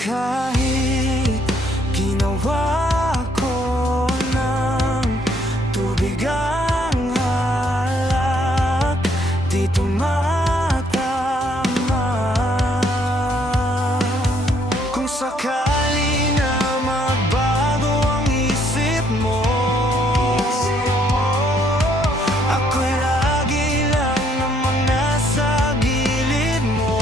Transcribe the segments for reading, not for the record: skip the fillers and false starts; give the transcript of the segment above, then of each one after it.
Kahit ginawa ko ng tubig ang alak, di tumatama. Kung sakali na magbago ang isip mo, ako'y lagi lang namang nasa gilid mo.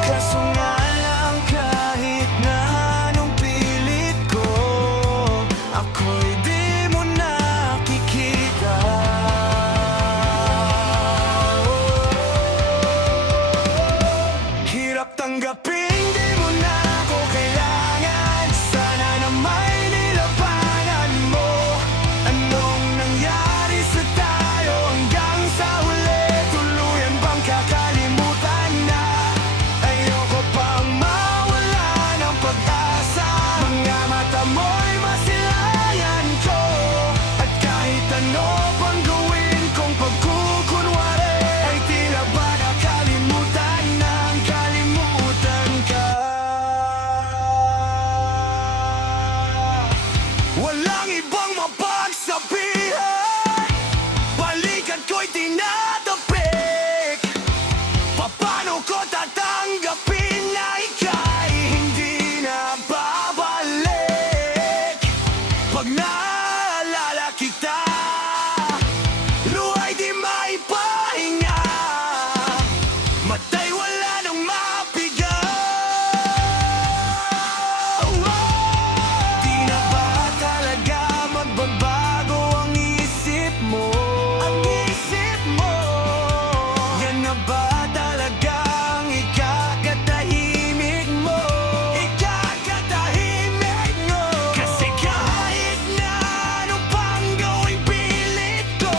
Kaso nga lang, kahit na anong pilit ko, ako'y di mo nakikita. Hirap tanggapin, di mo na ako kailangan. Sana na may nilabanan mo. Anong nangyari sa tayo hanggang sa huli? Tuluyan bang kakalimutan na? Ayoko pang mawala ng pag-asa. Mga mata mo'y masilayan ko, at kahit ano pang gawin kong pagkukunwari, ay tila ba nakalimutan ng kalimutan ka. Walang ibang mapagsabihan, balikan ko'y tinatapik. Paano ko tatanggapin na ika'y hindi na babalik? Pag naalala kita, luha'y di maipahinga, mata'y wala nang mapiga. Di na ba talaga magbabago ang isip mo? Ang isip mo, yan na ba talagang ikakatahimik mo? Ikakatahimik mo. Kasi kahit na ano pang gawing pilit ko,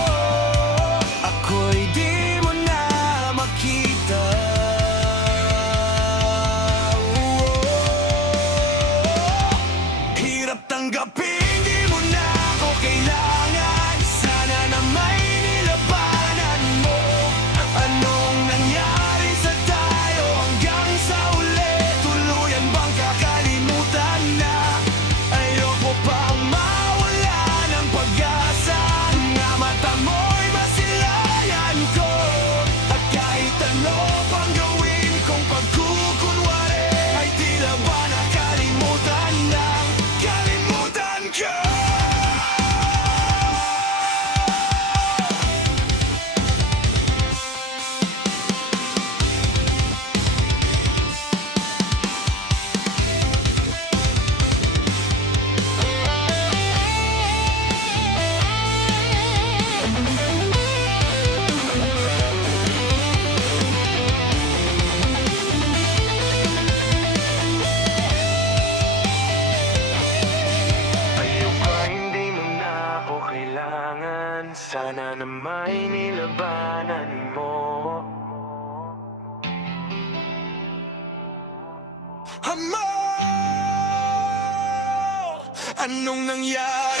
ako'y di mo na makita. Hirap tanggapin, di mo na ako kailangan. Sana na may nilabanan mo. Anong nangyari sa tayo hanggang sa uli? Tuluyan bang kakalimutan na? Ayoko pang mawala ng pag-asa. Mga mata mo'y masilayan ko, at kahit ano pang gawin kong pagkukunwari, ay tila ba nakalimutan ng kalimutan ka. Ayoko, hindi mo na ako kailangan. Sana na may nilabanan mo. Amor, anong nangyari?